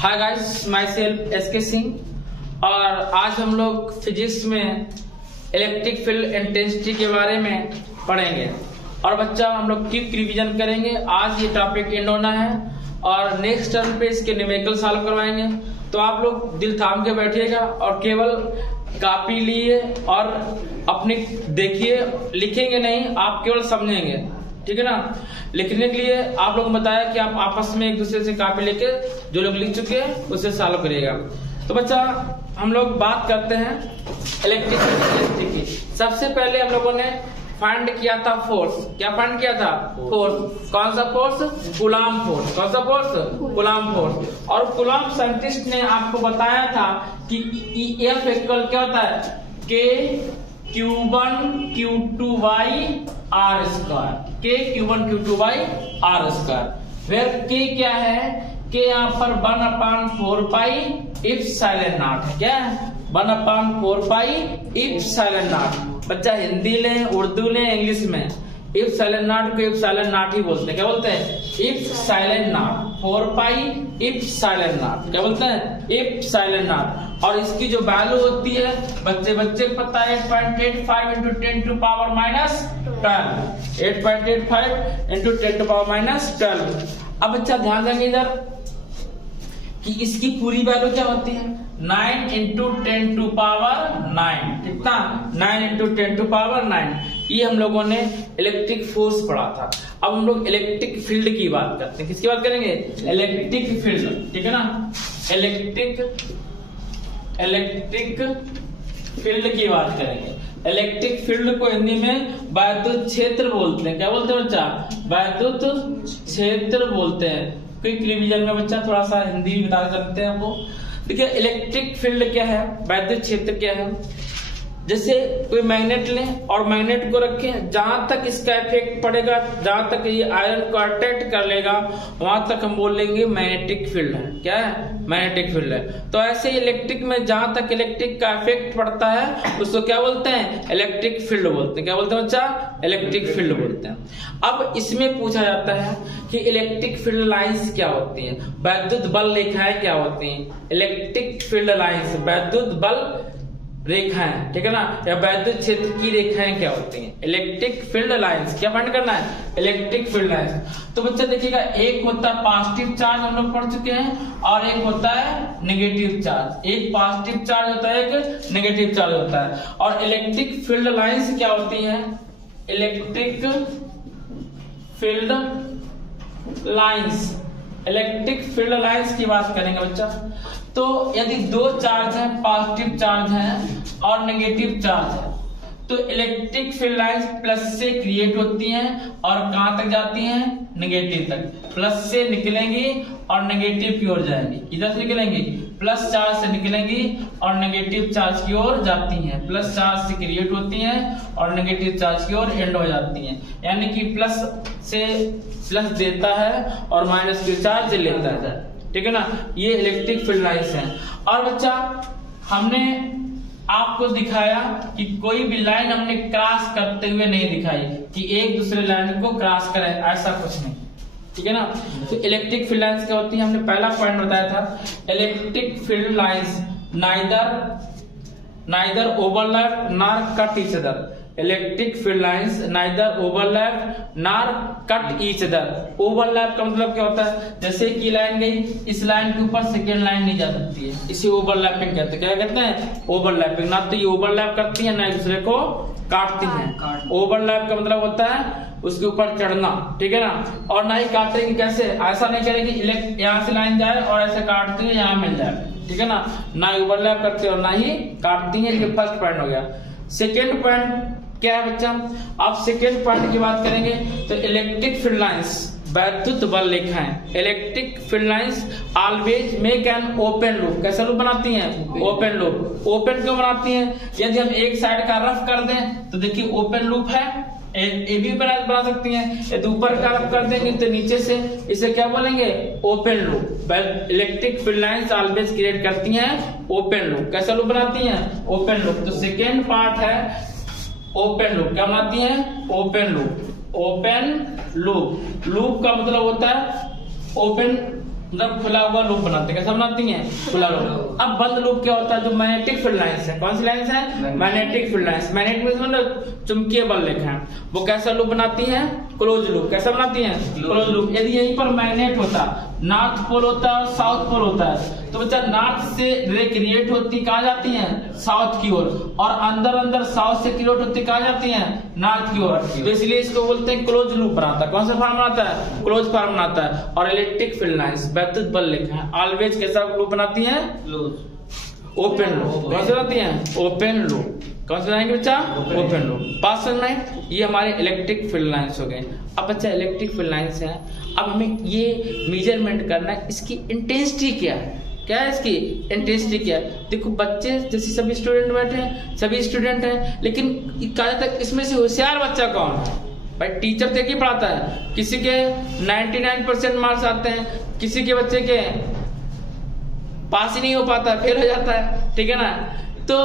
Hi guys, my self SK Singh और आज हम लोग फिजिक्स में इलेक्ट्रिक फील्ड इंटेंसिटी के बारे में पढ़ेंगे और बच्चा हम लोग क्विक रिवीजन करेंगे। आज ये टॉपिक एंड होना है और नेक्स्ट टर्म पे इसके न्यूमेरिकल सॉल्व करवाएंगे। तो आप लोग दिल थाम के बैठिएगा और केवल कॉपी लिए और अपनी देखिए, लिखेंगे नहीं, आप केवल समझेंगे, ठीक है ना। लिखने के लिए आप लोग बताया कि आप आपस में एक दूसरे से कॉपी लेके जो लोग लिख चुके हैं उससे सॉल्व करिएगा। तो बच्चा हम लोग बात करते हैं इलेक्ट्रिक फील्ड की। सबसे पहले हम लोगों ने फाइंड किया था फोर्स। क्या फाइंड किया था? फोर्स। कौन सा फोर्स? Coulomb force. कौन सा फोर्स? Coulomb force. और कूलॉम साइंटिस्ट ने आपको बताया था कि F इक्वल क्या होता है? K Q1 Q2 R square. K Q1 Q2 R square. Where K क्या है? K यहाँ पर 1/4 पाई इप्सिलॉन नॉट है। क्या है? 1/4 पाई इप्सिलॉन नॉट। बच्चा हिंदी ले, उर्दू ले, इंग्लिश में इप्सिलॉन नॉट को इप्सिलॉन नॉट ही बोलते हैं। क्या बोलते हैं? Epsilon not. 4 pi epsilon not. क्या बोलते हैं? Epsilon not. और इसकी जो वैल्यू होती है बच्चे पता है 8.85 into 10 to power minus 12। 8.85 into 10 to power minus 12। अब बच्चा ध्यान देंगे इधर कि इसकी पूरी वैल्यू क्या होती है? 9 इंटू 10 टू पावर 9। कितना? 9 इंटू 10 टू पावर 9। ये हम लोगों ने इलेक्ट्रिक फोर्स पढ़ा था। अब हम लोग इलेक्ट्रिक फील्ड की बात करते हैं। किसकी बात करेंगे? इलेक्ट्रिक फील्ड, ठीक है ना। इलेक्ट्रिक फील्ड की बात करेंगे। इलेक्ट्रिक फील्ड को हिंदी में वैद्युत क्षेत्र बोलते हैं। क्या बोलते हैं बच्चा? वैद्युत क्षेत्र बोलते हैं। क्विक रिवीजन में बच्चा थोड़ा सा हिंदी भी बता सकते हैं आपको। देखिए इलेक्ट्रिक फील्ड क्या है, वैद्युत क्षेत्र क्या है। जैसे कोई मैग्नेट लें और मैग्नेट को रखें, जहां तक इसका इफेक्ट पड़ेगा, जहां तक ये आयरन को अट्रैक्ट कर लेगा, वहां तक हम बोल लेंगे मैग्नेटिक फील्ड है। क्या है? मैग्नेटिक फील्ड है। तो ऐसे इलेक्ट्रिक में जहां तक इलेक्ट्रिक का इफेक्ट पड़ता है उसको क्या बोलते हैं? इलेक्ट्रिक फील्ड बोलते हैं। क्या बोलते हैं बच्चा? इलेक्ट्रिक फील्ड बोलते हैं। अब इसमें पूछा जाता है कि इलेक्ट्रिक फील्ड लाइंस क्या होती हैं, वैद्युत बल रेखाएं क्या होती हैं। इलेक्ट्रिक फील्ड लाइंस वैद्युत बल रेखाएं, ठीक है ना, या वैद्युत क्षेत्र की रेखाएं क्या होती हैं? Electric field lines. क्या फाइंड करना है? Electric field lines. तो बच्चा देखिएगा, एक होता है पॉजिटिव चार्ज, हम लोग पढ़ चुके हैं, और एक होता है नेगेटिव चार्ज। एक पॉजिटिव चार्ज होता है, एक नेगेटिव चार्ज होता है। और इलेक्ट्रिक फील्ड लाइंस क्या होती है? Electric field lines. Electric field lines की बात करेंगे बच्चा। तो यदि दो चार्ज है, पॉजिटिव चार्ज है और नेगेटिव चार्ज है, तो इलेक्ट्रिक फील्ड लाइंस प्लस से क्रिएट होती हैं और कहां तक जाती हैं? नेगेटिव तक। प्लस से निकलेंगी और नेगेटिव की ओर जाएंगी। किधर से निकलेंगी? प्लस चार्ज से निकलेंगी और नेगेटिव चार्ज की ओर जाती हैं। प्लस चार्ज से क्रिएट होती हैं और नेगेटिव चार्ज की ओर एंड हो जाती हैं। यानी कि प्लस से प्लस देता है और माइनस की चार्ज लेता है, ठीक है ना। ये इलेक्ट्रिक फील्ड लाइंस है। और बच्चा हमने आपको दिखाया कि कोई भी लाइन हमने क्रॉस करते हुए नहीं दिखाई कि एक दूसरे लाइन को क्रॉस करें, ऐसा कुछ नहीं, ठीक है ना। तो इलेक्ट्रिक फील्ड लाइंस क्या होती है? हमने पहला पॉइंट बताया था, electric field lines neither overlap nor cut each other. Electric field lines neither overlap nor cut each other. Overlap का मतलब क्या होता है? जैसे कि लाइन गई, इस लाइन के ऊपर सेकेंड लाइन नहीं जा सकती है, इसे ओवरलैपिंग कहते हैं। क्या कहते हैं? ओवरलैपिंग। ना तो ये ओवरलैप करती है ना एक दूसरे को काटती हैं। ओवरलैप का मतलब होता है उसके ऊपर चढ़ना, ठीक है ना। और ना ही काटेंगे। कैसे? ऐसा नहीं करेगी यहाँ से लाइन जाए और ऐसे काटती है यहाँ मिल जाए, ठीक है ना। ना ओवरलैप करती है और ना ही काटती है। ये फर्स्ट पॉइंट हो गया। सेकेंड पॉइंट क्या है बच्चा? आप सेकेंड पॉइंट की बात करेंगे तो इलेक्ट्रिक फील्ड लाइंस वैद्युत बल रेखाएं। Electric field lines always make an open loop. कैसा लूप बनाती हैं? Open loop. ओपन क्यों बनाती हैं? यदि हम एक साइड का रफ कर दें तो देखिए ओपन लूप है, ए भी बना सकती हैं। यदि ऊपर का रफ कर देंगे तो नीचे से, इसे क्या बोलेंगे? Open loop. Electric field lines always create करती हैं ओपन लूप। कैसा लूप बनाती हैं? Open loop. तो सेकेंड पार्ट है ओपन लूप। क्या बनाती हैं? Open loop. Open loop. Loop का मतलब होता है ओपन मतलब खुला हुआ लूप बनाते हैं। कैसा बनाती हैं? खुला लूप। अब बंद लूप क्या होता है? जो मैग्नेटिक फील्ड लाइंस है, कौन सी लाइंस है? Magnetic field lines. मैग्नेटिक मतलब चुंबकीय बल रेखा, वो कैसा लूप बनाती है? Close loop. कैसा बनाती है? Close loop. यदि यहीं पर मैग्नेट होता, नॉर्थ पोल होता है और साउथ पोल होता है, तो बच्चा नॉर्थ से रे क्रिएट होती कहाँ जाती है? साउथ की ओर, और अंदर अंदर साउथ से क्रिएट होती कहाँ जाती है? नॉर्थ की ओर। तो इसलिए इसको बोलते हैं क्लोज लूप बनाता है। कौन सा फॉर्म बनाता है? क्लोज फॉर्म बनाता है। और इलेक्ट्रिक फील्ड लाइंस वैद्युत बल रेखा है ऑलवेज कैसा लूप बनाती है? Open loop. कौन सा बनाती है? Open loop. कौन सा बनाएंगे बच्चा? Open loop. पास में ये हमारे इलेक्ट्रिक फील्ड लाइंस हो गए। अब बच्चा इलेक्ट्रिक फील्ड लाइंस है, अब हमें ये मेजरमेंट करना है, इसकी इंटेंसिटी क्या है? क्या है इसकी इंटेंसिटी क्या है? देखो बच्चे जैसे सभी स्टूडेंट बैठे हैं, सभी स्टूडेंट हैं, लेकिन कहा जाता है इसमें से होशियार बच्चा कौन है? भाई टीचर तो ही पढ़ाता है, किसी के 99% मार्क्स आते हैं, किसी के बच्चे के पास ही नहीं हो पाता, फेल हो जाता है, ठीक है ना। तो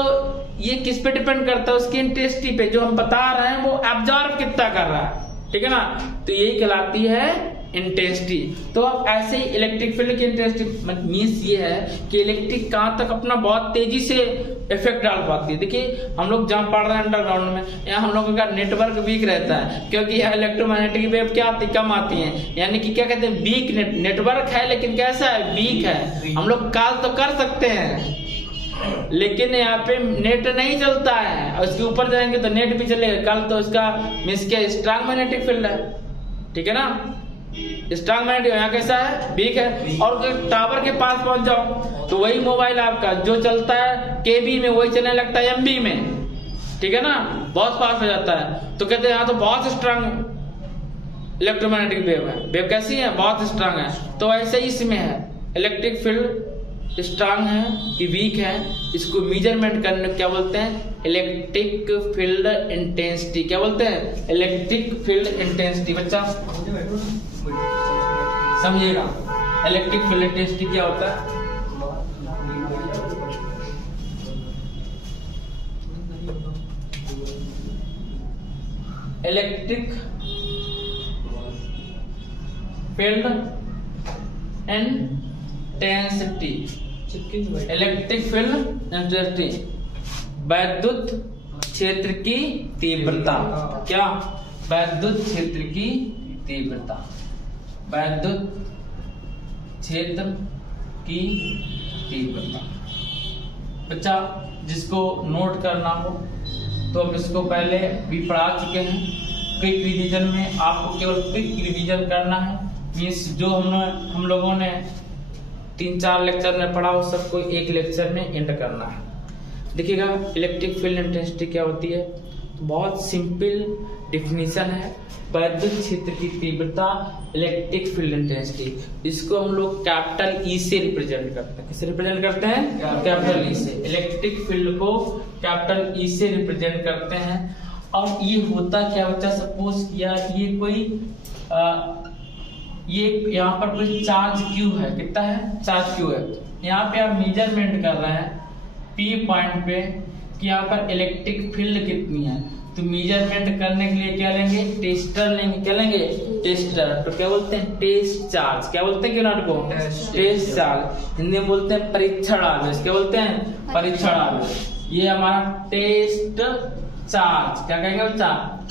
ये किस पे डिपेंड करता है? उसकी इंटेंसिटी पे, जो हम बता रहे हैं वो एब्जॉर्ब कितना कर रहा है, ठीक है ना। तो यही कहलाती है इंटेंसिटी। तो अब ऐसे ही इलेक्ट्रिक फील्ड की इंटेंसिटी मीन्स ये है कि इलेक्ट्रिक कहां तक अपना बहुत तेजी से इफेक्ट डाल पाती है। देखिए हम लोग जहां पढ़ रहे हैं अंडरग्राउंड में, यहाँ हम लोगों का नेटवर्क वीक रहता है, क्योंकि यहाँ इलेक्ट्रोमैग्नेटिक वेव क्या आती, कम आती है, यानी कि क्या कहते हैं, वीक नेटवर्क है, लेकिन कैसा है? वीक है। हम लोग कॉल तो कर सकते हैं, लेकिन यहाँ पे नेट नहीं चलता है, और उसके ऊपर जाएंगे तो नेट भी चलेगा। कल तो उसका मीन्स क्या, स्ट्रांग मैग्नेटिक फील्ड है, ठीक है ना। स्ट्रांग मैग्नेटिक यहाँ कैसा है? वीक है। और टावर के पास पहुंच जाओ तो वही मोबाइल आपका जो चलता है केबी में, वही चलने लगता है एमबी में, ठीक है ना, बहुत फास्ट हो जाता है। तो कहते हैं यहाँ तो बहुत स्ट्रांग इलेक्ट्रोमैग्नेटिक वेव है। वेव कैसी है? बहुत स्ट्रांग है। तो ऐसे ही इसमें है, इलेक्ट्रिक फील्ड स्ट्रांग है कि वीक है, इसको मेजरमेंट करने क्या बोलते हैं? Electric field intensity. क्या बोलते हैं? Electric field intensity. बच्चा समझिएगा, इलेक्ट्रिक फील्ड इंटेंसिटी क्या होता है? Electric field intensity, electric field intensity, वैद्युत क्षेत्र की तीव्रता। क्या? वैद्युत क्षेत्र की तीव्रता, वैद्युत क्षेत्र की तीव्रता। बच्चा जिसको नोट करना हो तो हम इसको पहले भी पढ़ा चुके हैं। क्विक रिवीजन में आपको केवल क्विक रिवीजन करना है, मीन्स जो हम लोगों ने 3-4 लेक्चर में पढ़ा उस सबको एक लेक्चर में एंड करना है। देखिएगा इलेक्ट्रिक फील्ड इंटेंसिटी क्या होती है, तो बहुत सिंपल डिफिनीशन है। वैद्युत क्षेत्र की तीव्रता इलेक्ट्रिक फील्ड इंटेंसिटी, इसको हम लोग कैपिटल ई से रिप्रेजेंट करते हैं। किससे रिप्रेजेंट करते हैं? कैपिटल ई से। इलेक्ट्रिक फील्ड को कैपिटल ई से रिप्रेजेंट करते हैं। और ये होता क्या बच्चा, सपोज किया ये कोई ये यहाँ पर कोई चार्ज क्यू है, कितना है? चार्ज क्यू है। यहाँ पे आप मेजरमेंट कर रहे हैं पी पॉइंट पे कि यहाँ पर इलेक्ट्रिक फील्ड कितनी है, तो मेजरमेंट करने के लिए क्या लेंगे? टेस्टर लेंगे। क्या लेंगे? टेस्टर। तो क्या बोलते हैं? Test charge. क्या बोलते हैं किरण को? Test charge. हिंदी में बोलते हैं परीक्षण आवेश। क्या बोलते हैं? परीक्षण आवेश। ये हमारा टेस्ट चार्ज। क्या कहेंगे बच्चा?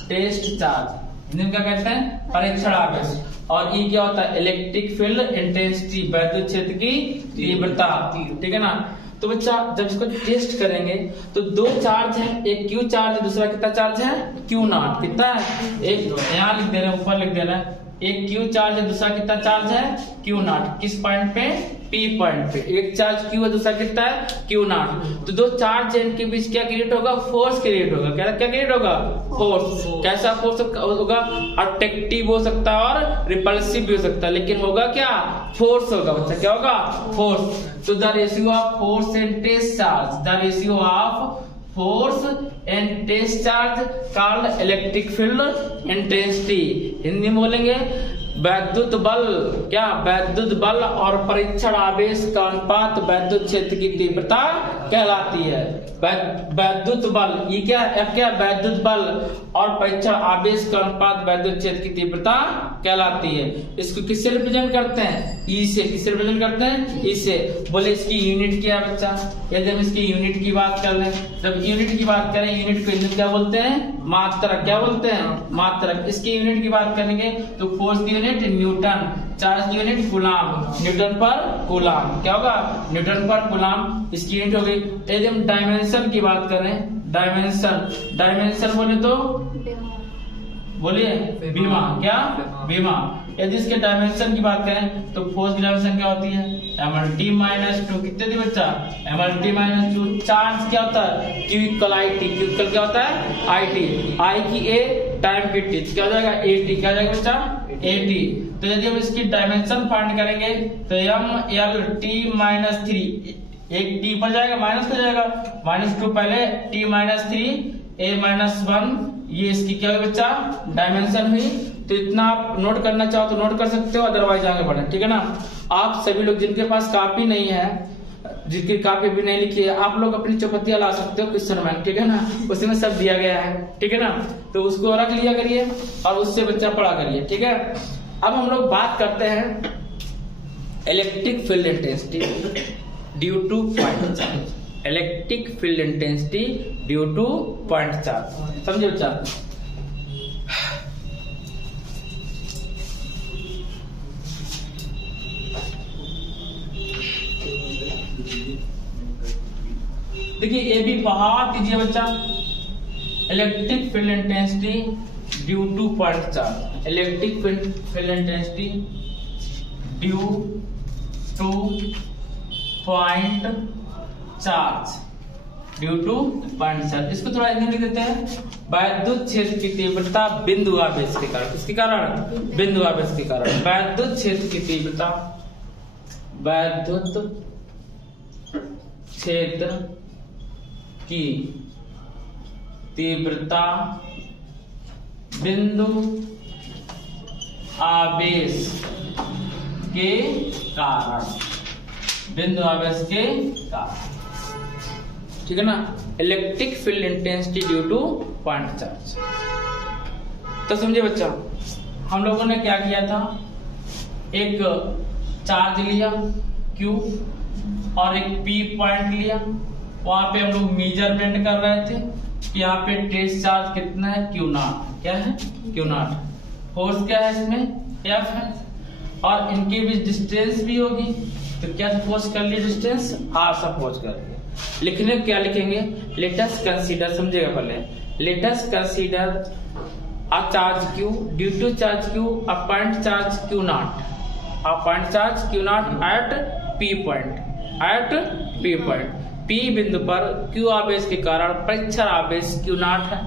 Test charge. हिंदी में क्या कहते हैं? परीक्षण आवेश। और ये क्या होता है? इलेक्ट्रिक फील्ड इंटेंसिटी, वैद्युत क्षेत्र की तीव्रता, ठीक है ना। तो बच्चा जब इसको टेस्ट करेंगे तो दो चार्ज है, एक क्यू चार्ज है, दूसरा कितना चार्ज है? Q not. कितना है? एक यहाँ लिख दे रहे हैं, ऊपर लिख दे रहे हैं, एक क्यू चार्ज है, दूसरा कितना चार्ज है? Q not. किस पॉइंट पे? पी पॉइंट पे। एक चार्ज क्यू है, दूसरा कितना है? Q not. तो दो चार्ज है, इनके बीच क्या क्रिएट होगा? फोर्स क्रिएट होगा। क्या क्रिएट होगा? फोर्स। कैसा फोर्स होगा? अट्रैक्टिव हो सकता है और रिपल्सिव भी हो सकता है, लेकिन होगा क्या? फोर्स होगा बच्चा। क्या होगा? फोर्स। तो the ratio of force and test charge, the ratio of force and test charge called electric field intensity. Hindi में बोलेंगे वैद्युत बल। क्या? वैद्युत बल और परीक्षण आवेश का अनुपात वैद्युत क्षेत्र की तीव्रता कहलाती है। वैद्युत बल ये क्या है? क्या? वैद्युत बल और परीक्षण आवेश का अनुपात वैद्युत क्षेत्र की तीव्रता कहलाती है। इसको किससे रिप्रेजेंट करते हैं? ई से। किससे रिप्रेजेंट करते हैं? ई से। बोले इसकी यूनिट क्या है बच्चा? यदि हम इसकी यूनिट की बात कर लें, जब यूनिट की बात करें, यूनिट को हिंदी क्या बोलते हैं? मात्रक। क्या बोलते हैं? मात्रक। इसकी यूनिट की बात करेंगे तो फोर्स की यूनिट न्यूटन, चार्ज की यूनिट कूलाम, न्यूटन पर कूलाम। क्या होगा? न्यूटन पर कूलाम इसकी यूनिट हो गई। यदि हम डायमेंशन की बात करें, डायमेंशन बोले तो बोलिए बीमा। क्या? बीमा। यदि इसके डायमेंशन की बात करें तो फोर्स की डायमेंशन क्या होती है? mlt-2। कितने थी बच्चा? mlt-2। चार्ज क्या होता है? Q equal IT। Q equal क्या होता है? IT। I की A, टाइम की T, क्या हो जाएगा? AT। क्या हो जाएगा बच्चा? AT। तो यदि हम इसकी डायमेंशन फाइंड करेंगे तो mlt-3, एक T पर जाएगा, माइनस हो जाएगा, -2 पहले, T-3, A-1, ये इसकी क्या है बच्चा? डायमेंशन हुई। तो इतना आप नोट करना चाहो तो नोट कर सकते हो, अदरवाइज आगे बढ़े। ठीक है ना? आप सभी लोग जिनके पास कॉपी नहीं है, जिनकी कॉपी भी नहीं लिखी है, आप लोग अपनी चौपतियां ला सकते हो क्वेश्चन में। ठीक है ना? उसमें सब दिया गया है। ठीक है ना? तो उसको रख लिया करिए और उससे बच्चा पढ़ा करिए। ठीक है? अब हम लोग बात करते हैं electric field intensity due to point charge. Electric field intensity due to point charge. समझे बच्चा? देखिए ये भी बहुत ईजी है बच्चा। Electric field intensity due to point charge. Electric field intensity due to point charge. Due to point charge, इसको थोड़ा हिंदी लिख देते हैं। वैद्युत क्षेत्र की तीव्रता बिंदु आवेश के कारण। किसके कारण? बिंदु आवेश के कारण। वैद्युत क्षेत्र की तीव्रता, वैद्युत क्षेत्र की तीव्रता बिंदु आवेश के कारण। बिंदु आवेश के कारण। ठीक है ना? Electric field intensity due to point charge. तो समझे बच्चा, हम लोगों ने क्या किया था? एक चार्ज लिया Q और एक P पॉइंट लिया। वहां पे हम लोग मेजरमेंट कर रहे थे कि यहाँ पे टेस्ट चार्ज कितना है? Q0। क्या है? Q0। फोर्स क्या है इसमें? F है। और इनके बीच डिस्टेंस भी होगी, तो क्या सपोज कर लिए? डिस्टेंस R सपोज कर लिए। लिखने क्या लिखेंगे? लेट अस कंसीडर, समझेगा पहले। Let us consider a charge Q due to charge Q, a point charge Q0, a point charge Q0 at P point, at P point. P बिंदु पर Q आवेश के कारण परीक्षण आवेश Q0 है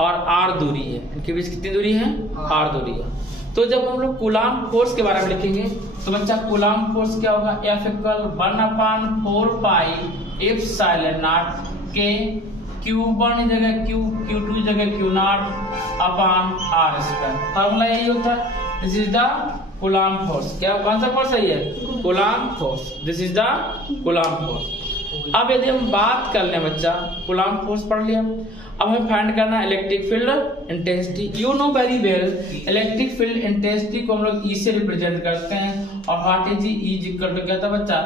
और R दूरी है। इनके बीच कितनी दूरी है? R दूरी है। तो जब हम लोग कूलाम फोर्स के बारे में लिखेंगे तो बच्चा कूलाम फोर्स क्या होगा? F इक्वल 1/4 पाई एप्सिलॉन के Q1 जगह Q, Q2 जगह Q0 upon R square. Formula यही होता है। This is the coulomb force. क्या कौन सा फोर्स है ये? Coulomb force. This is the coulomb force. अब यदि हम बात कर लें बच्चा, कूलाम फोर्स पढ़ लिया, अब हमें फाइंड करना electric field intensity. You know very well, electric field intensity को हम लोग ई से रिप्रेजेंट करते हैं। और what is E equal to क्या था बच्चा?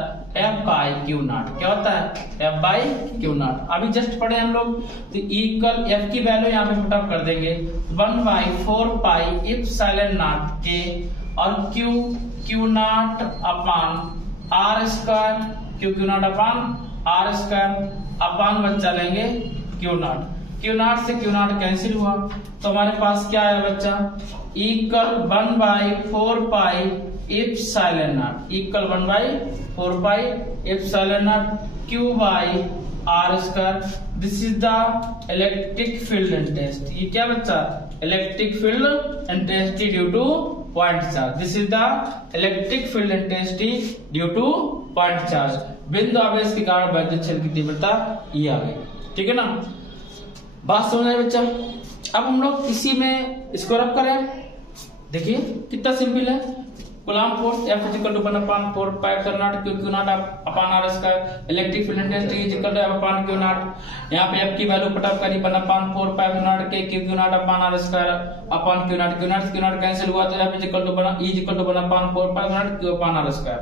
F by Q0। क्या होता है? F by Q0। अभी जस्ट पढ़े हम लोग, तो ई इक्वल F की वैल्यू यहाँ पे पुट अप कर देंगे 1/4 पाई एप्सिलॉन के और Q0 upon R square, Q0 upon R square upon बच्चा लेंगे Q0। Q0 से Q0 कैंसिल हुआ तो हमारे पास क्या है बच्चा? Equal 1/4 pi epsilon not, equal 1/4 pi epsilon naught Q by R square. This is the electric field intensity. ये क्या बच्चा? Electric field intensity due to point charge. This is the electric field intensity due to point charge. बिंदु आवेश के कारण वैद्युत क्षेत्र की तीव्रता ये आ गई। ठीक है ना? बात समझ आए बच्चा? अब हम लोग इसी में इसको रब करें। देखिए कितना सिंपल है। Coulomb force F equal to 1/4 pi naught Q naught upon R square. Electric field intensity is equal to F upon Q naught. यहाँ पे F की वैल्यू पुट अप करी 1/4 पाई नॉट के Q naught upon R square upon Q naught cancel हुआ तो F equal to 1/4 pi naught Q upon R square.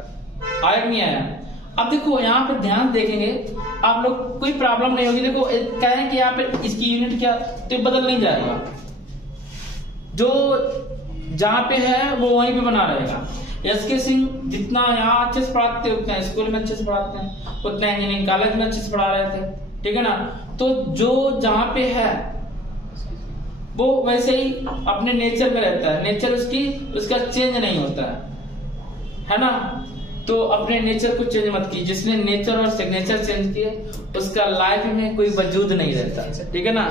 आया नहीं आया? अब देखो यहाँ पे ध्यान देखेंगे आप लोग, कोई प्रॉब्लम नहीं होगी। देखो कहें कि यहाँ पे इसकी यूनिट क्या, तो बदल नहीं जाएगा, जो जहां पे है वो वहीं पे बना रहेगा। एसके सिंह जितना यहाँ अच्छे से पढ़ाते उतना स्कूल में अच्छे से पढ़ाते हैं, उतना इंजीनियरिंग कॉलेज में अच्छे से पढ़ा रहे थे, ठीक है ना। तो जो जहां पे है वो वैसे ही अपने नेचर में रहता है, नेचर उसका चेंज नहीं होता है ना। तो अपने नेचर को चेंज मत कीजिए। जिसने नेचर और सिग्नेचर चेंज किए उसका लाइफ में कोई वजूद नहीं रहता, ठीक है ना।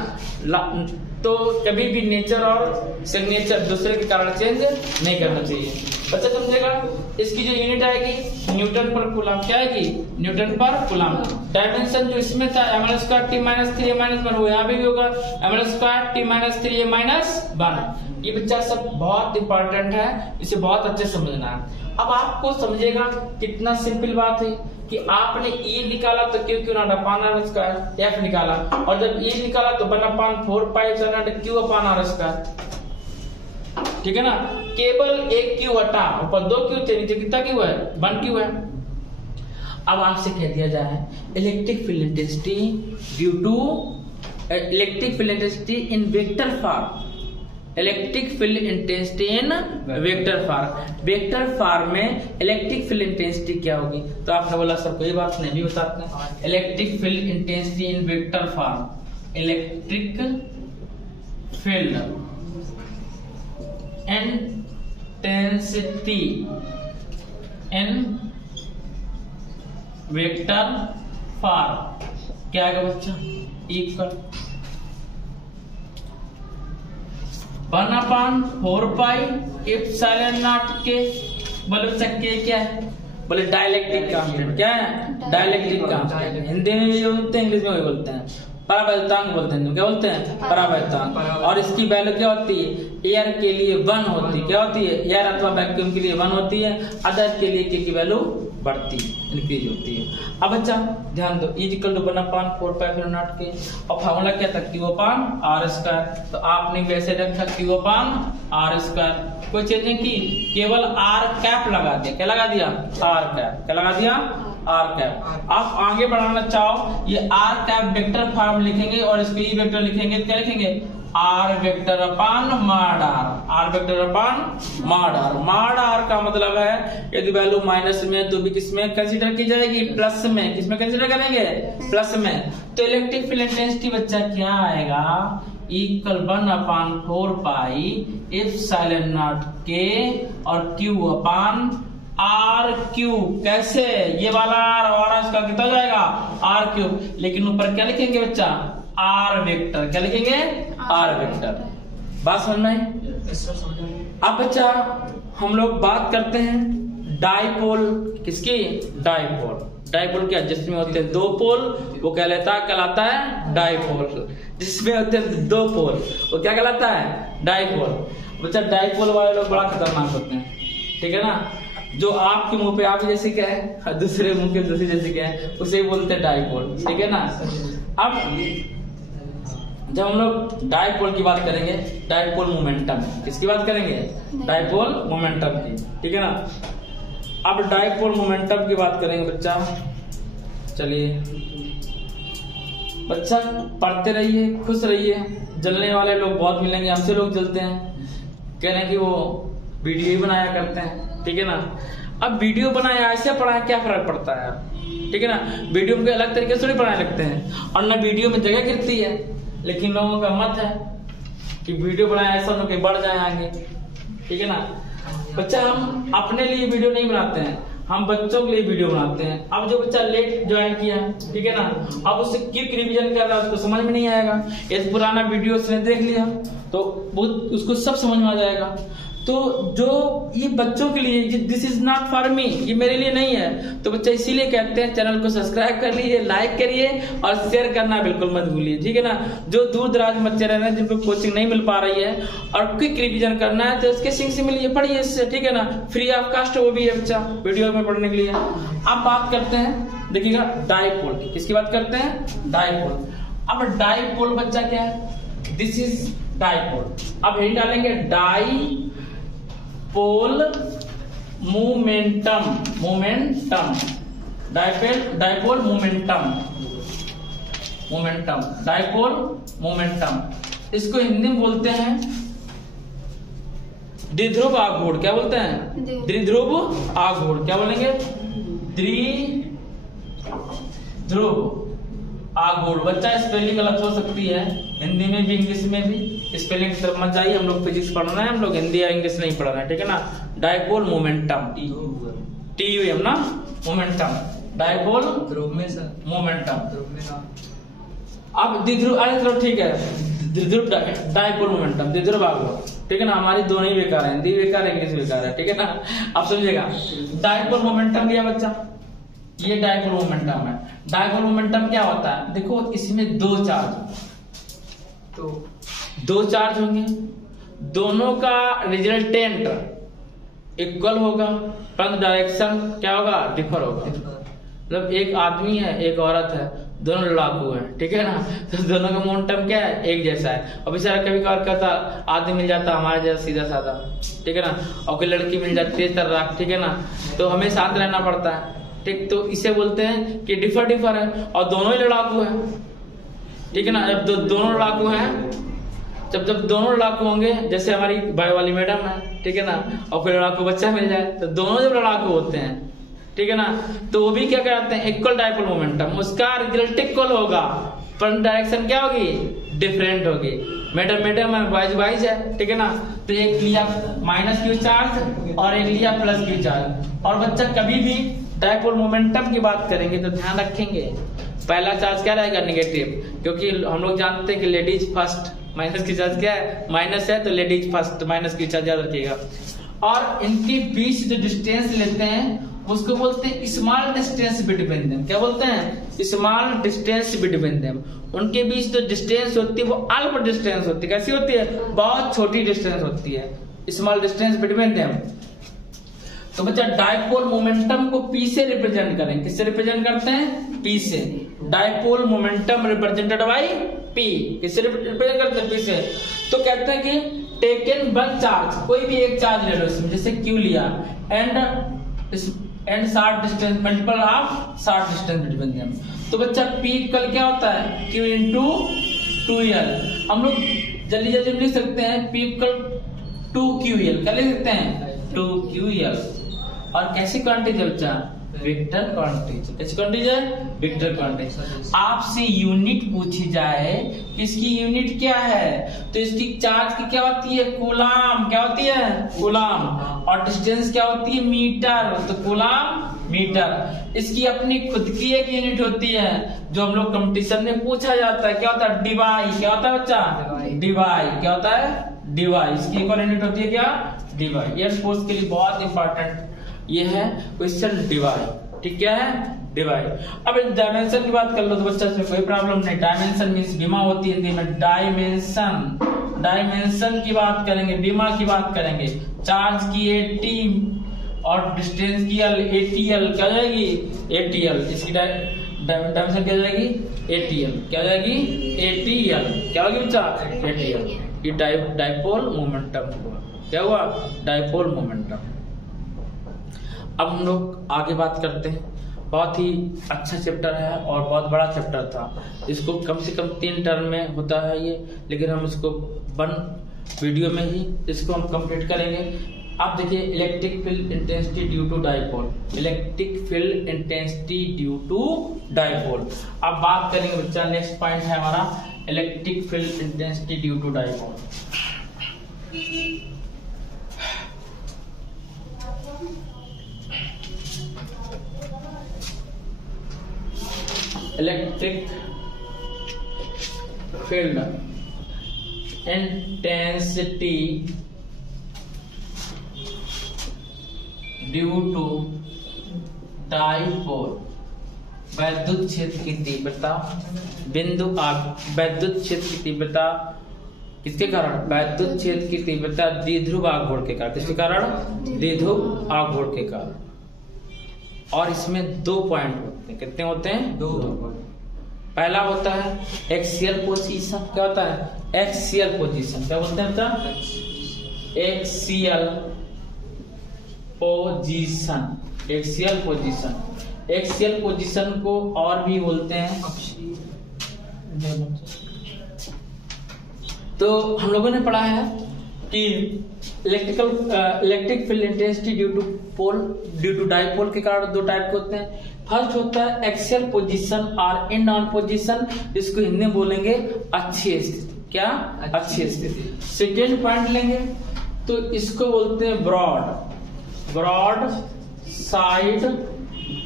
तो कभी भी नेचर और सिग्नेचर दूसरे के कारण चेंज नहीं करना चाहिए। बच्चा समझेगा? इसकी जो यूनिट आएगी न्यूटन पर कूलम्ब, क्या आएगी? न्यूटन पर कूलम्ब। डायमेंशन जो इसमें था ml square t minus 3a-1, वो यहाँ पे भी होगा ml square t minus 3a-1। ये बच्चा सब बहुत इंपॉर्टेंट है, इसे बहुत अच्छे समझना है। अब आपको समझेगा कितना सिंपल बात है कि आपने E निकाला तो Q naught upon R square, F निकाला, और जब E निकाला तो 1/4 pi naught Q upon R square, ठीक है ना। केवल एक Q हटा, ऊपर 2 Q थे, नीचे कितना Q है? 1 Q है। अब आपसे कह दिया जाए electric field intensity due to electric field intensity in vector form, electric field intensity in vector form. Vector form में इलेक्ट्रिक फील्ड इंटेंसिटी क्या होगी? तो आपने बोला सर कोई बात नहीं, भी बताते हैं। Electric field intensity in vector form, electric field intensity in vector form क्या आएगा बच्चा? इक्वल 1/4 पाई एप्सिलॉन नॉट के। बोले बच्चा के क्या है? बोले डाइलेक्ट्रिक कांस्टेंट। क्या है? Dielectric constant. हिंदी में भी बोलते हैं, इंग्लिश में भी बोलते हैं, परावैद्युतांक बोलते हैं। क्या बोलते हैं? परावैद्युतांक। और इसकी वैल्यू क्या होती है? एयर के लिए 1 होती है। क्या होती है? एयर अथवा वैक्यूम के लिए 1 होती है, अदर के लिए के की वैल्यू बढ़ती है, इंक्रीज होती है। अब बच्चा ध्यान दो, E equal to 1/4 pi naught के, और फार्मूला क्या था? Q upon R square. तो आपने वैसे रखा Q अपॉन R स्क्वायर, कोई चेंज नहीं की, केवल R कैप लगा दिया। क्या लगा दिया? R cap. क्या लगा दिया? R cap. आप आगे बढ़ाना चाहो ये R कैप वेक्टर फॉर्म लिखेंगे और इसको E वेक्टर लिखेंगे, क्या लिखेंगे? R vector upon mod R, R vector upon mod R। Mod R का मतलब है यदि वैल्यू माइनस में तो भी किसमें कंसीडर की जाएगी? प्लस में। किसमें कंसीडर करेंगे? प्लस में। तो इलेक्ट्रिक फील्ड इंटेंसिटी बच्चा क्या आएगा? इक्वल 1/4 पाई एप्सिलॉन नॉट के और Q अपॉन R क्यूब। कैसे? ये वाला R और इसका कितना हो जाएगा? R cube. लेकिन ऊपर क्या लिखेंगे बच्चा? R vector. क्या लिखेंगे? R vector. बात समझ में आई? अब बच्चा हम लोग बात करते हैं डाइपोल। किसकी? डाइपोल। डाइपोल क्या? जिसमें होते हैं 2 पोल वो कहलाता है डाइपोल। जिसमें होते हैं 2 पोल वो क्या कहलाता है? डाइपोल। बच्चा डाइपोल वाले लोग बड़ा खतरनाक होते हैं, ठीक है ना। जो आपके मुंह पे आप जैसे कहे, दूसरे मुंह के दूसरे जैसे कहे, उसे बोलते हैं डाइपोल, ठीक है ना। अब जब हम लोग डाइपोल की बात करेंगे, डाइपोल मोमेंटम, किसकी बात करेंगे? डाइपोल मोमेंटम की, ठीक है ना। अब डाइपोल मोमेंटम की बात करेंगे बच्चा। चलिए बच्चा पढ़ते रहिए, खुश रहिए। जलने वाले लोग बहुत मिलेंगे, हमसे लोग जलते हैं, कह रहे हैं कि वो वीडियो ही बनाया करते हैं, ठीक है ना। अब वीडियो बनाया ऐसे पढ़ाया क्या फर्क पड़ता है, ठीक है ना। वीडियो में अलग तरीके से थोड़ी पढ़ाने लगते हैं, और ना वीडियो में जगह गिरती है। लेकिन लोगों का मत है कि वीडियो बनाया ऐसा लोग बढ़ जाए आगे, ठीक है ना। बच्चा हम अपने लिए वीडियो नहीं बनाते हैं, हम बच्चों के लिए वीडियो बनाते हैं। अब जो बच्चा लेट ज्वाइन किया, ठीक है ना, अब उससे क्विक रिवीजन कर रहा है, उसको समझ में नहीं आएगा। एक पुराना वीडियो उसने देख लिया तो वो उसको सब समझ में आ जाएगा। तो जो ये बच्चों के लिए, this is not for me, ये मेरे लिए नहीं है। तो बच्चा इसीलिए कहते हैं चैनल को सब्सक्राइब कर लीजिए, लाइक करिए और शेयर करना बिल्कुल मत भूलिए, ठीक है ना। जो दूर दराज में बच्चे रह रहे हैं जिनको कोचिंग नहीं मिल पा रही है और क्विक रिवीजन करना है तो इसके सिंह से मिलिए, पढ़िए इससे, ठीक है ना, फ्री ऑफ कास्ट वो भी है बच्चा वीडियो में पढ़ने के लिए। अब बात करते हैं, देखिएगा डाइपोल की, किसकी बात करते हैं, डाइपोल। अब डाइपोल बच्चा क्या है, दिस इज डाइपोल। अब यही डालेंगे dipole momentum, momentum, dipole momentum, momentum, dipole momentum. इसको हिंदी में बोलते हैं द्विध्रुव आघूर्ण। क्या बोलते हैं, द्विध्रुव आघूर्ण। क्या बोलेंगे, द्विध्रुव आघूर्ण। बच्चा स्पेलिंग गलत हो सकती है हिंदी में भी इंग्लिश में भी, स्पेलिंग की तरफ मत जाइए, हम लोग फिजिक्स पढ़ रहे हैं, हम लोग हिंदी या इंग्लिश नहीं पढ़ रहे हैं, ठीक है ना। डाइपोल मोमेंटम, TUM ना, मोमेंटम, डाइपोल मोमेंटम। अब द्विध्रुव, अरे चलो ठीक है, द्विध्रुव डाइपोल मोमेंटम, द्विध्रुव आघूर्ण, ठीक है ना। हमारी दोनों ही बेकार है, हिंदी बेकार है, इंग्लिश बेकार है, ठीक है ना। अब समझिएगा, डाइपोल मोमेंटम लिया बच्चा, ये डाइपोल मोमेंटम है। डाइपोल मोमेंटम क्या होता है, देखो इसमें दो चार्ज, तो दो चार्ज होंगे, दोनों का रिजल्टेंट इक्वल होगा, परंतु डायरेक्शन क्या होगा, डिफर होगा। मतलब एक आदमी है एक औरत है, दोनों लड़ाकू है, ठीक है ना, तो दोनों का मोमेंटम क्या है, एक जैसा है। और बेचारा कभी कभार कहता आदमी मिल जाता हमारे जैसा सीधा साधा, ठीक है ना, और कोई लड़की मिल जाती है तर्राक, ठीक है ना, तो हमें साथ रहना पड़ता है, ठीक। तो इसे बोलते हैं कि डिफर है, और दोनों ही लड़ाकू है, ठीक है ना। जब दोनों लड़ाकू हैं, जब दोनों लड़ाकू होंगे, जैसे हमारी भाई वाली मैडम है, ठीक है ना, और कोई लड़ाकू बच्चा मिल जाए, तो दोनों जब लड़ाकू होते हैं, ठीक है ना, तो वो भी क्या कहते हैं, इक्वल डाइपोल मोमेंटम। उसका रिजल्ट इक्वल होगा पर डायरेक्शन क्या होगी, डिफरेंट होगी। मैडम है, बॉयज है, ठीक है ना, तो एक लिया माइनस क्यू चार्ज और एक लिया प्लस क्यू चार्ज। और बच्चा कभी भी डाइपोल मोमेंटम की बात करेंगे तो ध्यान रखेंगे पहला चार्ज क्या रहेगा, नेगेटिव, क्योंकि हम लोग जानते हैं कि लेडीज फर्स्ट, माइनस की चार्ज क्या है, माइनस है, तो लेडीज फर्स्ट, माइनस की चार्ज याद रखिएगा। और इनके बीच जो डिस्टेंस लेते हैं उसको बोलते हैं स्मॉल डिस्टेंस बिटवीन देम। क्या बोलते हैं, स्मॉल डिस्टेंस बिटवीन देम। उनके बीच जो डिस्टेंस होती है वो अल्प डिस्टेंस होती है। कैसी होती है, बहुत छोटी डिस्टेंस होती है, स्मॉल डिस्टेंस बिटवीन देम। तो बच्चा डाइपोल मोमेंटम को P से रिप्रेजेंट करें, किससे रिप्रेजेंट करते हैं, P से। Dipole momentum represented by P, किससे रिप्रेजेंट करते हैं, P से। तो कहते हैं कि टेकन वन चार्ज, कोई भी एक चार्ज ले लो इसमें, जैसे Q लिया, and short distance multiple of short distance between them. तो बच्चा P इक्वल क्या होता है, Q इंटू 2L। हम लोग जल्दी जल्दी लिख सकते हैं P इक्वल 2QL, क्या लिख सकते हैं, 2QL। और कैसी क्वांटिटी है बच्चा, वेक्टर क्वांटिटी। कैसी क्वांटिटी है, वेक्टर क्वांटिटी। आपसे यूनिट पूछी जाए, इसकी यूनिट क्या है, तो इसकी चार्ज की क्या होती है, कूलाम। क्या होती है, कूलाम। और डिस्टेंस क्या होती है, मीटर, तो कूलाम मीटर। इसकी अपनी खुद की एक यूनिट होती है जो हम लोग कंपटीशन में पूछा जाता है, क्या होता है, डिवाई। क्या होता है बच्चा, डिवाई। क्या होता है, डिवाई। इसकी एक और यूनिट होती है क्या, डिवाई। एयर फोर्स के लिए बहुत इंपॉर्टेंट ये है क्वेश्चन, डिवाई, ठीक, क्या है, डिवाई। अब डायमेंशन की बात कर लो तो बच्चा इसमें कोई प्रॉब्लम नहीं। डायमेंशन मींस बीमा होती है हिंदी में, डायमेंशन। डायमेंशन की बात करेंगे, बीमा की बात करेंगे। चार्ज की 80 और डिस्टेंस की ATL, क्या जाएगी, ATL। इसकी डायमेंशन क्या जाएगी, ATL। क्या जाएगी, ATL। क्या होगी बच्चा, ATL। ये डाइपोल मोमेंटम हुआ, क्या हुआ, डाइपोल मोमेंटम। अब हम लोग आगे बात करते हैं। बहुत ही अच्छा चैप्टर है और बहुत बड़ा चैप्टर था। इसको कम से कम 3 टर्म में होता है ये, लेकिन हम इसको 1 वीडियो में ही इसको हम कंप्लीट करेंगे। आप देखिए, electric field intensity due to dipole, electric field intensity due to dipole. अब बात करेंगे बच्चा, नेक्स्ट पॉइंट है हमारा electric field intensity due to dipole. Electric field intensity due to dipole वैद्युत क्षेत्र की तीव्रता बिंदु आग वैद्युत क्षेत्र की तीव्रता किसके कारण? वैद्युत क्षेत्र की तीव्रता द्विध्रुव आघूर्ण के कारण। किसके कारण? द्विध्रुव आघूर्ण के कारण। और इसमें 2 पॉइंट होते हैं। कितने होते हैं? 2। पहला होता है एक्सियल पोजीशन। क्या होता है? Axial position. क्या बोलते हैं बता? Axial position. Axial position. Axial position को और भी बोलते हैं। तो हम लोगों ने पढ़ा है कि electric field intensity due to dipole के कारण 2 टाइप के होते हैं। फर्स्ट होता है एक्सियल पोजीशन और इन ऑन पोजीशन, इसको हिंदी में बोलेंगे अक्षीय स्थिति। क्या? अक्षीय स्थिति। सेकेंड पॉइंट लेंगे तो इसको बोलते हैं broadside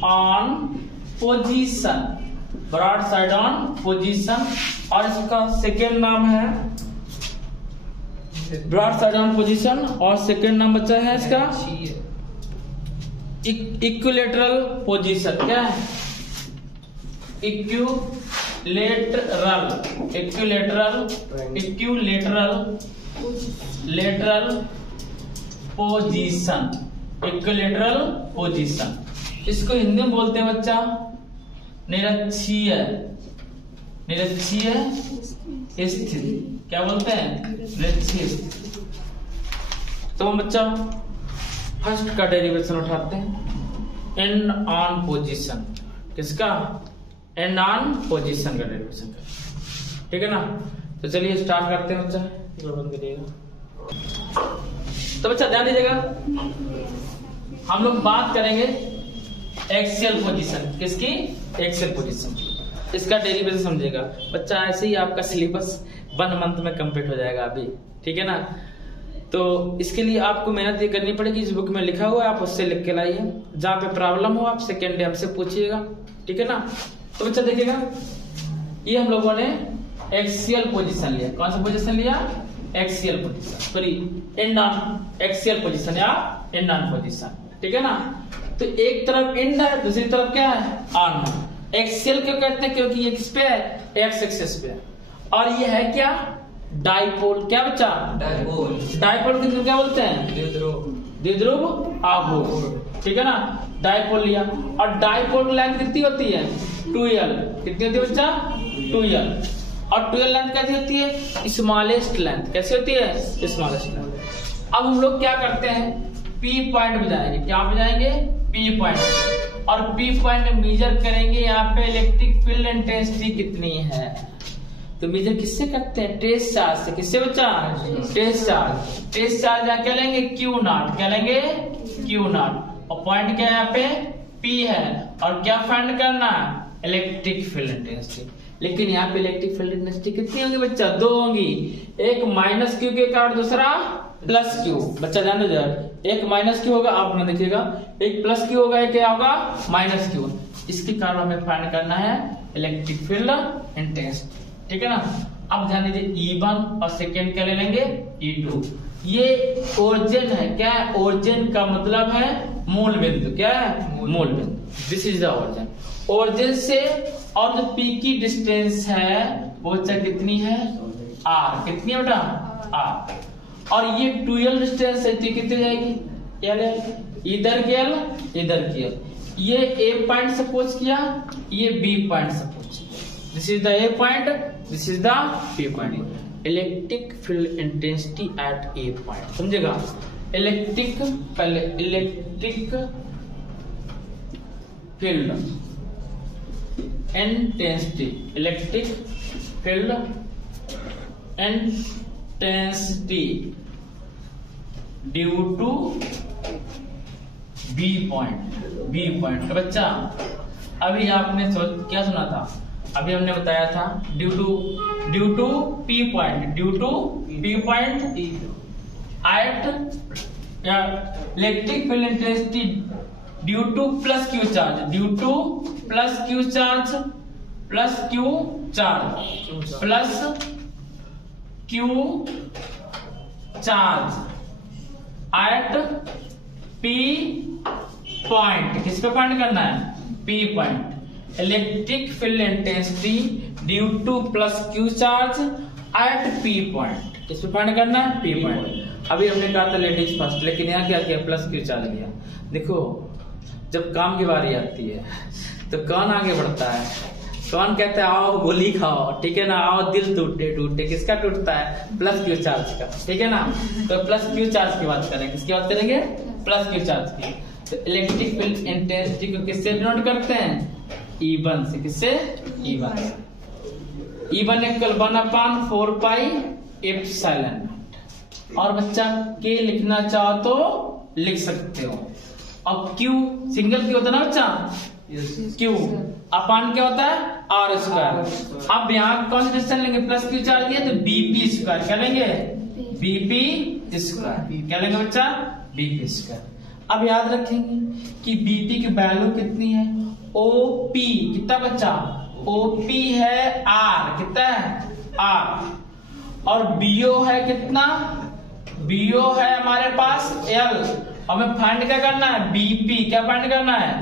on position. Broadside on position. और इसका सेकेंड नाम है ब्रॉड साइड ऑन पोजीशन। और सेकेंड नाम बचा है इसका इक्विलेटरल पोजीशन। क्या है? Lateral position. Equilateral position. इसको हिंदी में बोलते हैं बच्चा निरक्षीय स्थिति। क्या बोलते हैं? निरक्षीय स्थिति। तो बच्चा फर्स्ट का डेरिवेशन उठाते हैं एंड ऑन पोजीशन। किसका? एंड ऑन पोजीशन का डेरिवेशन का। ठीक है ना? तो चलिए स्टार्ट करते हैं बच्चा। बंद करिएगा। तो बच्चा ध्यान दीजिएगा, हम लोग बात करेंगे एक्सियल पोजीशन। किसकी? Axial position. इसका डेरिवेशन समझेगा बच्चा। ऐसे ही आपका सिलेबस 1 मंथ में कंप्लीट हो जाएगा अभी। ठीक है ना? तो इसके लिए आपको मेहनत ये करनी पड़ेगी। इस बुक में लिखा हुआ है, आप उससे लिख के लाइए। जहां पे प्रॉब्लम हो आप सेकेंड डे हमसे पूछिएगा। ठीक है ना? तो बच्चा देखिएगा, ये हम लोगों ने एक्सियल पोजीशन लिया। कौन सा पोजीशन लिया? Axial position. Sorry, and on axial position या एंड ऑन पोजीशन। ठीक है ना? तो एक तरफ एंड है, दूसरी तरफ क्या है? ऑन। एक्सियल क्यों कहते हैं? क्योंकि ये किस पे है? एक्स एक्सिस पे। और ये है क्या? डाइपोल। क्या बच्चा? डाइपोल किसको क्या बोलते हैं? द्विध्रुव आघूर्ण। ठीक है ना? डाइपोल लिया। और डाइपोल की लेंथ कितनी होती है? 2l। कितनी होती है बच्चा? 2l। और 2l लेंथ कैसी होती है? Smallest length. कैसी होती है? Smallest length. अब हम लोग क्या करते हैं? P पॉइंट पे जाएंगे। क्या पे जाएंगे? P point. और P पॉइंट मेजर करेंगे यहाँ पे इलेक्ट्रिक फील्ड इंटेंसिटी कितनी है। तो मेजर किससे करते हैं? ट्रेस चार्ज से। किससे बच्चा? Trace charge. ट्रेस चार्ज क्या लेंगे? Q0। क्या लेंगे? Q0। और पॉइंट क्या है यहाँ पे? P है। और क्या फाइंड करना? Electric field intensity. लेकिन यहाँ पे इलेक्ट्रिक फील्ड इंटेंसिटी कितनी होगी बच्चा? 2 होंगी। एक -Q के कारण, दूसरा +Q। बच्चा ध्यान दो जरा, एक -Q होगा, आप ना देखिएगा, एक +Q होगा, एक क्या होगा? -Q। इसके कारण हमें फाइंड करना है इलेक्ट्रिक फील्ड इंटेंसिटी। ठीक है ना? अब ध्यान दीजिए, E1 और सेकेंड क्या ले लेंगे? E2। ये ओरिजिन है। क्या है? ओरिजिन का मतलब है मूल बिंदु। क्या है? मूल बिंदु। This is the origin. Origin से और जो P की डिस्टेंस है वो कितनी है? R। कितनी है बेटा? R। और ये 2l डिस्टेंस है, तो कितनी जाएगी? L। इधर की L, इधर की L। ये A पॉइंट सपोज किया, ये B पॉइंट सपोज किया। This is the A point, this is the B point. Electric field intensity at A point. समझेगा? Electric field intensity. Electric field intensity due to B point. बच्चा अभी आपने क्या सुना था? अभी हमने बताया था due to P point at electric field intensity due to +Q charge at P point, किस पे पॉइंट करना है? P point. Electric field intensity due to plus Q charge at P point, किस पे पॉइंट करना है? P point. अभी हमने कहा था लेडीज फर्स्ट, लेकिन यहाँ क्या किया? प्लस क्यू चार्ज लिया। देखो जब काम की बारी आती है तो कौन आगे बढ़ता है? कौन कहता है आओ गोली खाओ, ठीक है ना, आओ दिल टूटे टूटे, किसका टूटता है? प्लस क्यू चार्ज का, ठीक है ना। तो प्लस क्यू चार्ज की बात करेंगे, किसकी बात करेंगे? प्लस क्यू चार्ज की। तो इलेक्ट्रिक फील्ड इंटेंसिटी को किससे डिनोट करते हैं? E1 से। किससे? E1। E1 equal 1/4 pi epsilon. और बच्चा के लिखना चाहो तो लिख सकते हो। अब Q सिंगल Q होता है ना बच्चा, Q अपान क्या होता है? R square. अब यहाँ कौन सा डिस्टेंस लेंगे? प्लस Q चार्ज लिया तो BP स्क्वायर, क्या लेंगे? BP स्क्वायर, क्या लेंगे बच्चा? BP square. अब याद रखेंगे कि BP की वैल्यू कितनी है? OP कितना बच्चा? OP है R, कितना है? R। और BO है कितना? BO है हमारे पास L। हमें फाइंड क्या करना है? BP, क्या फाइंड करना है?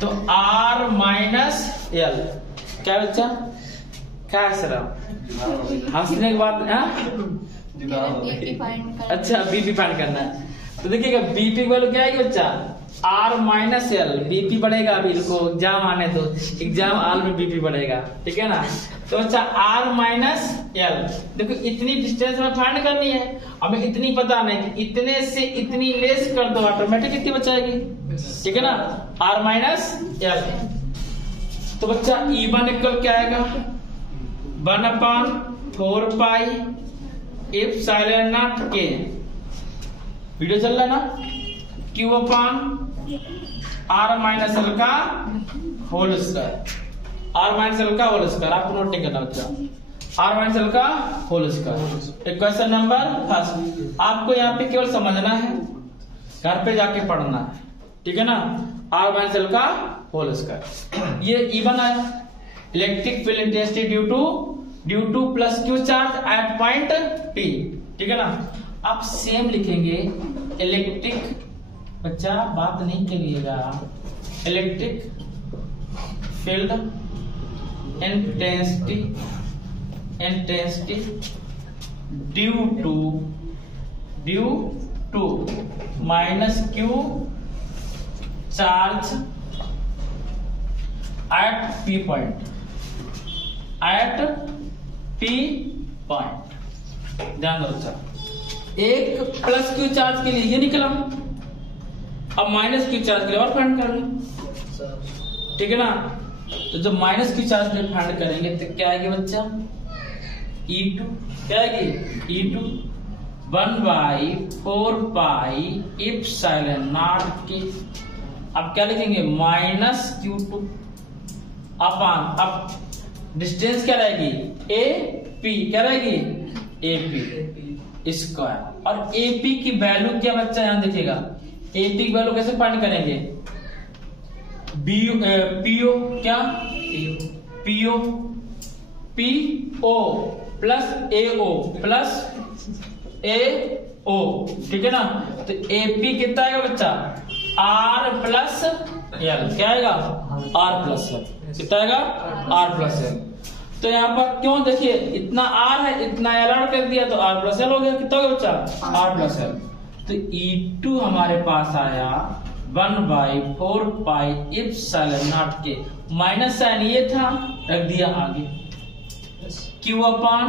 तो R माइनस L, क्या बच्चा? क्या है सर? हंसने की बात है? अच्छा BP फाइंड करना है। तो देखिएगा BP की वैल्यू क्या आएगी बच्चा? R minus L। BP बढ़ेगा, अभी रुको एग्जाम आने दो, एग्जाम आल में BP बढ़ेगा, ठीक है ना। तो अच्छा R माइनस L, देखो इतनी डिस्टेंस में फाइंड करनी है, हमें इतनी पता नहीं कि इतने से इतनी लेस कर दो, ऑटोमेटिक कितनी बचाएगी, ठीक है ना। R minus L। तो बच्चा E1 इक्वल क्या आएगा? 1/4 पाई एप्सिलॉन नॉट के, वीडियो चल रहा है ना, Q upon R minus L का whole square. R minus L का होल स्क्वायर आपको नोट नहीं करना बच्चा, R माइनस L का whole square. Question number first, आपको यहाँ पे केवल समझना है, घर पे जाके पढ़ना है, ठीक है ना। R माइनस L का होल स्क्वायर। ये E1 आया, electric field intensity due to plus Q charge eight point P, ठीक है ना। आप सेम लिखेंगे इलेक्ट्रिक, बच्चा बात नहीं करिएगा, electric field intensity due to minus Q charge at P point, ध्यान दो बच्चा। एक प्लस क्यू चार्ज के लिए ये निकला, अब माइनस क्यू चार्ज के लिए और फाइंड कर लें, ठीक है ना। तो जब माइनस क्यू चार्ज के लिए फाइंड करेंगे तो क्या आएगी बच्चा? E2, क्या आएगी? E2 1/4 पाई एप्सिलॉन नॉट के। अब क्या लिखेंगे? माइनस Q2 अपान, अब डिस्टेंस क्या रहेगी? AP, क्या रहेगी? AP square. और AP की वैल्यू क्या बच्चा यहां देखिएगा, AP की वैल्यू कैसे फाइंड करेंगे? PO क्या? PO plus AO plus AO, ठीक है ना। तो AP कितना आएगा बच्चा? R प्लस L, क्या आएगा? R प्लस L, कितना आएगा? R plus L। तो यहाँ पर क्यों देखिए, इतना R है, इतना L ऐड कर दिया तो R प्लस L हो गया, कितना हो गया बच्चा? R plus L। तो E2 हमारे पास आया 1/4 पाई एप्सिलॉन नॉट के, माइनस साइन ये था, रख दिया आगे, Q upon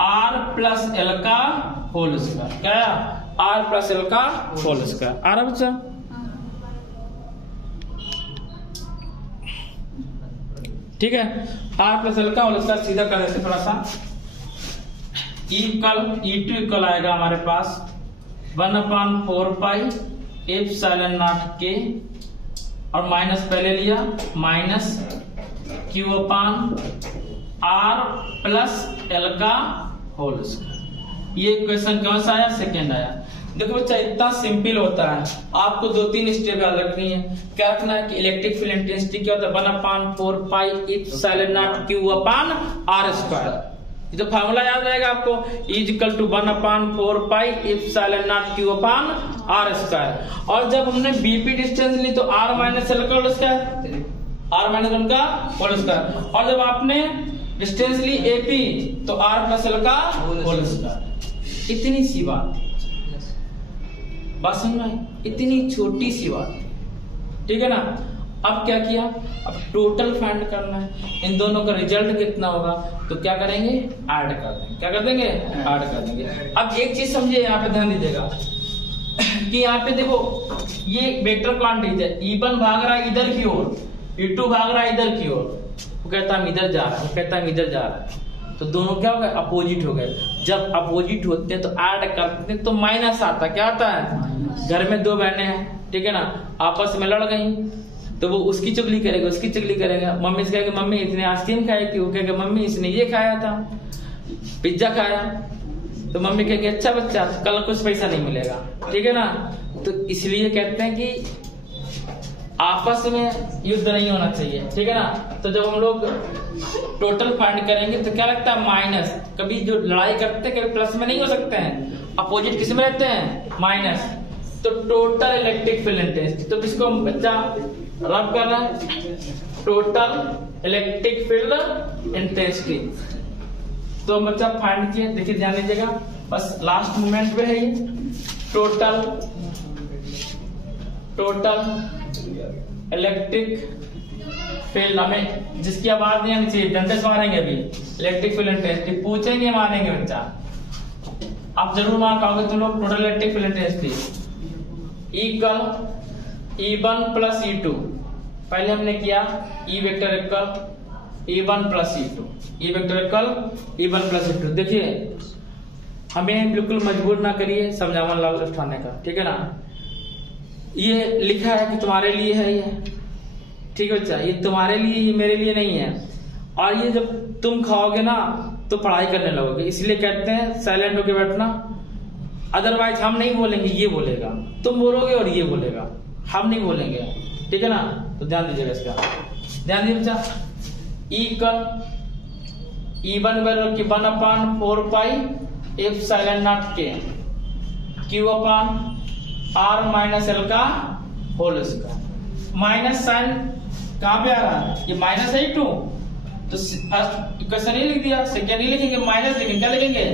R plus L का होल स्क्वायर, क्या आया? R प्लस L का होल स्क्वायर। आ रहा बच्चा? ठीक है, R प्लस L का होल स्क्वायर सीधा कर देते थोड़ा सा। E2 इक्वल आएगा हमारे पास 1/4 पाई एप्सिलॉन नॉट के, और माइनस पहले लिया, minus Q upon R plus L का होल स्क्वायर। ये क्वेश्चन कौन सा आया? सेकेंड आया। देखो बच्चा इतना सिंपल होता है, आपको 2-3 स्टेप याद रखनी है। क्या रखना है कि इलेक्ट्रिक फील्ड इंटेंसिटी क्या होता है? 1/4 pi epsilon naught Q upon R square. ये तो फार्मूला याद रहेगा आपको, is equal to 1/4 pi epsilon naught Q upon R square. और जब हमने बीपी डिस्टेंस ली तो आर माइनस एल का whole square, R minus one का होल स्क्वायर। और जब आपने डिस्टेंस ली एपी तो आर प्लस एल का होल स्क्वायर। इतनी सी बात समझ में आई, इतनी छोटी सी बात, ठीक है ना। अब क्या किया, अब टोटल फाइंड करना है, इन दोनों का रिजल्ट कितना होगा तो क्या करेंगे, ऐड कर देंगे। क्या कर देंगे, ऐड कर देंगे। अब एक चीज समझिए, यहाँ पे ध्यान दीजिएगा कि यहाँ पे देखो ये वेक्टर क्वांटिटी है, E1 भाग रहा है इधर की ओर, E2 भाग रहा है इधर की ओर, वो कहता है इधर जा रहा है, वो कहता है इधर जा रहा है, तो दोनों क्या हो गए, अपोजिट हो गए। जब अपोजिट होते हैं तो ऐड करते हैं तो माइनस आता, क्या आता है, घर में दो बहनें हैं, ठीक है ना, आपस में लड़ गई तो वो उसकी चुगली करेगा, उसकी चुगली करेगा। मम्मी से कहेगा मम्मी इसने आइसक्रीम खाई क्यों, कहेगा मम्मी इसने ये खाया था, पिज्जा खाया, तो मम्मी कहेगी अच्छा बच्चा कल कुछ पैसा नहीं मिलेगा, ठीक है ना। तो इसलिए कहते हैं कि आपस में युद्ध नहीं होना चाहिए, ठीक है ना। तो जब हम लोग टोटल फाइंड करेंगे तो क्या लगता है, माइनस। कभी जो लड़ाई करते हैं कभी प्लस में नहीं हो सकते हैं, अपोजिट किस में रहते हैं, माइनस। तो टोटल इलेक्ट्रिक फील्ड इंटेंसिटी, तो इसको हम बच्चा रब कर रहा है, टोटल इलेक्ट्रिक फील्ड इंटेंसिटी। तो बच्चा फाइंड किए, देखिए ध्यान दीजिएगा, बस लास्ट मोमेंट पे है ये टोटल इलेक्ट्रिक फील्ड। हमें जिसकी आवाज नहीं आनी चाहिए, डंडे से मारेंगे अभी। इलेक्ट्रिक फील्ड इंटेंसिटी पूछेंगे, मारेंगे बच्चा, आप जरूर मार पाओगे तुम लोग। Total electric field intensity equal E1 plus E2। पहले हमने किया E vector equal E1 plus E2, E vector equal E1 plus E2। देखिए हमें बिल्कुल मजबूर ना करिए समझावन लाल उठाने का, ठीक है ना। ये लिखा है कि तुम्हारे लिए है ये, ठीक है बच्चा, ये तुम्हारे लिए, ये मेरे लिए नहीं है। और ये जब तुम खाओगे ना तो पढ़ाई करने लगोगे, इसलिए कहते हैं साइलेंट होके बैठना। अदरवाइज हम नहीं बोलेंगे, ये बोलेगा, तुम बोलोगे और ये बोलेगा, हम नहीं बोलेंगे, ठीक है ना। तो ध्यान दीजिएगा इसका, ध्यान दीजिए बच्चा। इक्वल E1 बराबर की 1/4 पाई एप्सिलॉन नॉट के Q upon R minus L का होल स्क्वायर। माइनस साइन कहां पे आ रहा है, ये माइनस है 2, तो इक्वेशन ही लिख दिया, सेकेंड ही लिखेंगे, माइनस लिखेंगे, क्या लिखेंगे,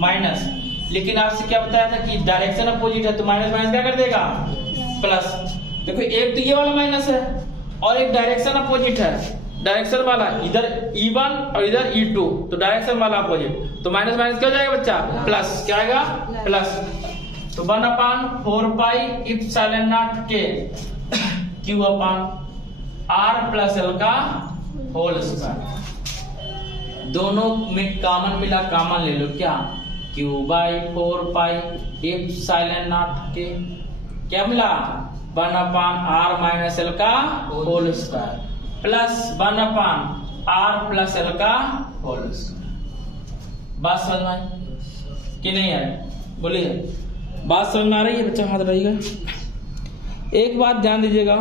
माइनस। लेकिन आपसे क्या बताया था कि डायरेक्शन अपोजिट है, तो माइनस माइनस क्या कर देगा, प्लस। देखो एक तो ये वाला माइनस है और एक डायरेक्शन अपोजिट है, डायरेक्शन वाला इधर E1 और इधर E2, तो डायरेक्शन वाला अपोजिट, तो माइनस माइनस क्या हो जाएगा बच्चा, प्लस। क्या आएगा, प्लस। तो 1/4 पाई एप्सिलॉन नॉट के Q upon R plus L का होल स्क्वायर। दोनों में कॉमन मिला, कॉमन ले लो, क्या, Q/4 पाई एप्सिलॉन नॉट के क्या मिला, 1/r माइनस एल का whole square plus 1/r plus L का होल स्क्वायर। बात समझ में आई कि नहीं आई, बोलिए। बात समझ में आ रही है बच्चा, हाथ रहिएगा। एक बात ध्यान दीजिएगा,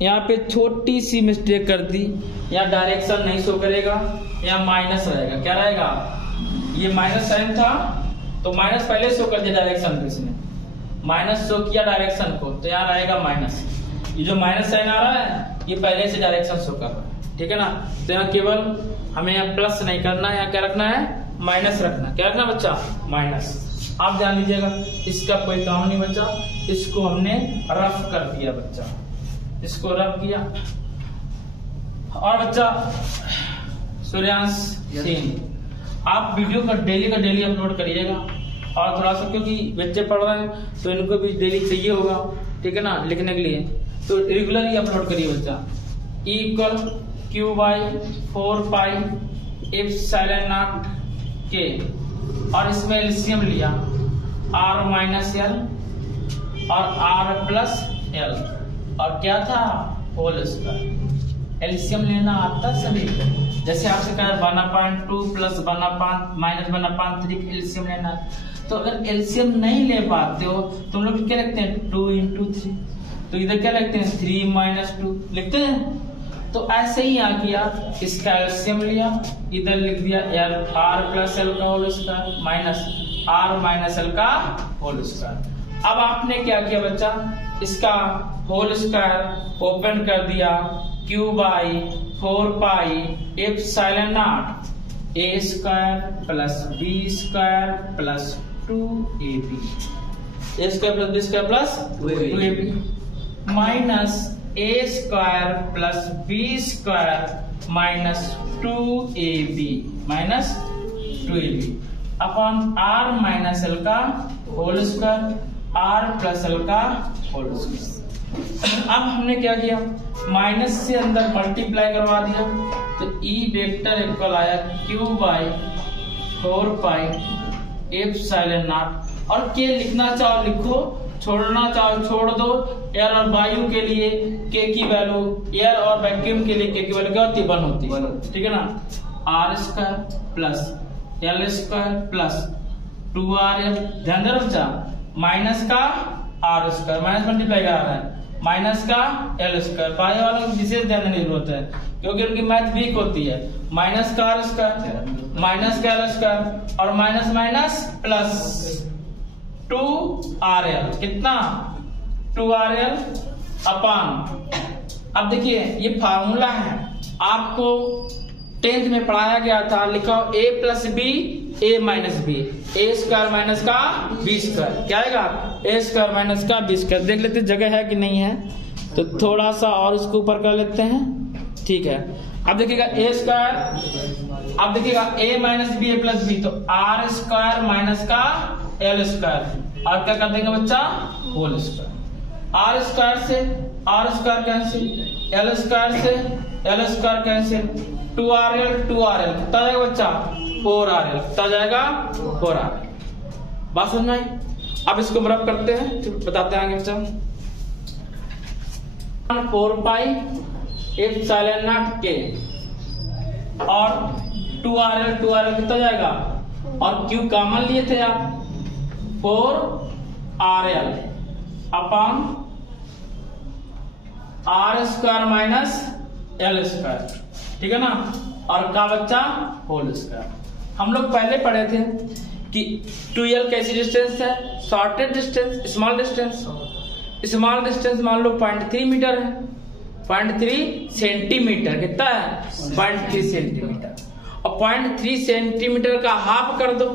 यहाँ पे छोटी सी मिस्टेक कर दी, यहाँ डायरेक्शन नहीं शो करेगा, यहाँ माइनस रहेगा। क्या रहेगा, ये माइनस साइन था तो माइनस पहले शो कर दिया डायरेक्शन को, इसने माइनस शो किया डायरेक्शन को, तो यहाँ रहेगा माइनस। ये जो माइनस साइन आ रहा है ये पहले से डायरेक्शन शो कर रहा है, ठीक है ना। तो यहाँ केवल हमें यहाँ प्लस नहीं करना है, यहाँ क्या रखना है, माइनस रखना। क्या रखना बच्चा, माइनस। आप ध्यान दीजिएगा, इसका कोई काम नहीं बच्चा, इसको हमने रफ कर दिया बच्चा, इसको रफ किया। और बच्चा सूर्यांश सिंह, आप वीडियो का डेली अपलोड करिएगा, और थोड़ा सा क्योंकि बच्चे पढ़ रहे हैं तो इनको भी डेली चाहिए होगा, ठीक है ना, लिखने के लिए, तो रेगुलर ही अपलोड करिए बच्चा। इक्वल Q/4 पाई एप्सिलॉन नॉट के, और इसमें एलसीएम लिया R माइनस एल और R प्लस एल, और क्या था, होल स्क्वायर। एलसीएम लेना आता सभी को, जैसे आपसे कहा 1/2 प्लस 1/- माइनस 1/3 एलसीएम लेना। तो अगर एलसीएम नहीं ले पाते हो तुम लोग क्या लिखते हैं, 2 × 3, तो इधर क्या लिखते हैं, 3 - 2 लिखते हैं। तो ऐसे ही यहाँ किया, इसका एलसीएम लिया, इधर लिख दिया एल आर प्लस एल का whole square minus R minus L का होल स्क्वायर। अब आपने क्या किया बच्चा, इसका होल स्क्वायर ओपन कर दिया, Q by 4 pi epsilon naught A square plus B square plus 2ab, A square plus B square plus 2ab minus A square plus B square minus 2ab upon R minus L का whole square R plus L का whole square. अब हमने क्या किया, minus से अंदर multiply करवा दिया, तो ई वेक्टर इक्वल आया Q by 4 pi epsilon not, और के लिखना चाहो लिखो, छोड़ना चाहो छोड़ दो। एयर और वायु के लिए के की वैल्यू, एयर और वैक्यूम के लिए के की वैल्यू क्या होती है, 1 होती है, ठीक है ना। R square plus L square plus 2rl, ध्यान दे बच्चा, माइनस का आर स्क्वायर माइनस मल्टीप्लाई कर रहा है, माइनस का एल स्क्वायर, बाई वालों को विशेष ध्यान देने की जरूरत है क्योंकि उनकी मैथ वीक होती है। माइनस का आर स्क्वायर माइनस का एल स्क्वायर और माइनस माइनस प्लस 2rl, कितना 2rl अपान। अब देखिए ये फार्मूला है, आपको 10th में पढ़ाया गया था, लिखा a plus B a minus B, A square minus का बी स्क्वायर, क्या आएगा ए स्क्वायर माइनस का बी स्क्वायर। देख लेते जगह है कि नहीं है, तो थोड़ा सा और इसको ऊपर कर लेते हैं, ठीक है। अब देखिएगा ए स्क्वायर, अब देखिएगा a minus B A plus B, तो आर स्क्वायर माइनस का एल स्क्वायर, और क्या कर देंगे बच्चा, होल स्क्वायर। आर स्क्वायर से R square cancel, L square से एल स्क्वायर कैंसिल, 2rl कितना जाएगा बच्चा, 4rl कितना जाएगा, 4rl। बात समझ में आई? अब इसको बराबर करते हैं, तो बताते हैं आगे बच्चा। 4 पाई एप्सिलॉन नॉट के और 2rl कितना जाएगा, और क्यू कॉमन लिए थे आप, 4rl upon R square minus L square, ठीक है ना, और का बच्चा होल स्क्वायर। हम लोग पहले पढ़े थे कि 2l कैसी डिस्टेंस है, shorted distance, small distance. Small distance मान लो 0.3 मीटर है, 0.3 सेंटीमीटर, कितना है 0.3 सेंटीमीटर, और 0.3 सेंटीमीटर का हाफ कर दो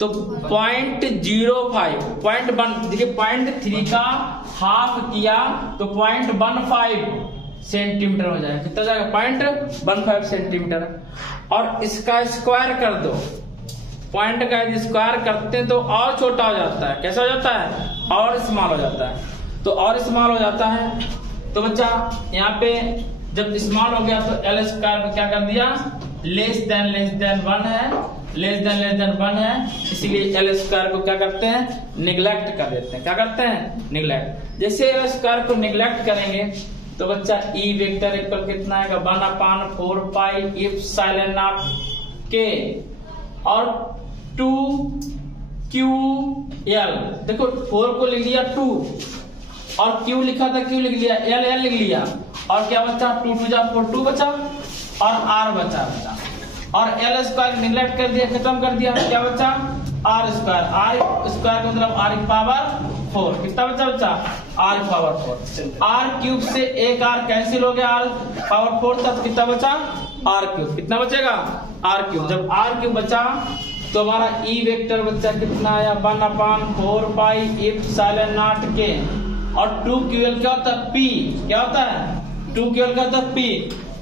तो 0.05, 0.1, देखिए 0.3 का हाफ किया तो 0.15 सेंटीमीटर हो जाएगा, कितना जाएगा 0.15 सेंटीमीटर। और इसका स्क्वायर कर दो, पॉइंट का स्क्वायर करते हैं तो और छोटा हो जाता है, कैसा हो जाता है, और स्मॉल हो जाता है, तो और स्मॉल हो जाता है। तो बच्चा यहाँ पे जब स्मॉल हो गया तो एल स्क्वायर को क्या कर दिया, लेस देन 1 है, लेस देन 1 है, इसीलिए एल स्क्वायर को क्या करते हैं, निगलेक्ट कर देते हैं। क्या करते हैं, निगलेक्ट। जैसे एल स्क्वायर को निगलेक्ट करेंगे तो बच्चा ई वेक्टर इक्वल कितना आएगा, 1/4 पाई एप्सिलॉन नॉट के और 2ql, देखो 4 को लिख लिया 2 और q लिखा था, q लिख लिया, l लिख लिया, और क्या बचा 2 2 जा 4, 2 बचा और r बचा, और एल स्क्वायर निगलेक्ट कर दिया, खत्म कर दिया, क्या बचा आर स्क्वायर, आर स्क्वायर का मतलब r की पावर 4, कितना बचा बच्चा r की पावर 4, r क्यूब से एक r कैंसिल हो गया, r पावर 4 तक कितना बचा r क्यूब, कितना बचेगा r क्यूब। जब r क्यूब बचा तो हमारा ई वेक्टर बच्चा कितना आया, 1/4 पाई एप्सिलॉन नॉट के, और 2ql क्या होता है, p, क्या होता है 2ql क्या होता है p,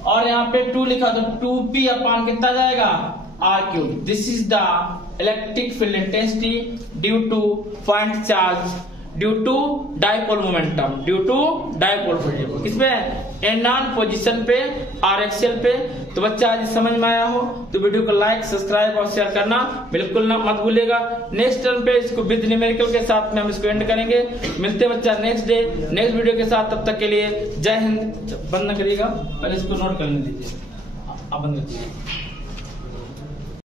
और यहाँ पे 2 लिखा तो 2p अपॉन कितना जाएगा r cube. This is the electric field intensity due to point charge, due to dipole momentum, due to dipole momentum, किसमें, एनॉन पोजीशन पे, आर एक्सेल पे। तो बच्चा आज समझ में आया हो तो वीडियो को लाइक, सब्सक्राइब और शेयर करना बिल्कुल ना मत भूलिएगा। नेक्स्ट टर्म पे इसको विद न्यूमेरिकल के साथ में हम इसको एंड करेंगे। मिलते बच्चा नेक्स्ट डे नेक्स्ट वीडियो के साथ, तब तक के लिए जय हिंद। बंद न करिएगा, पहले इसको नोट करने दीजिए, आप बंद कर दीजिए।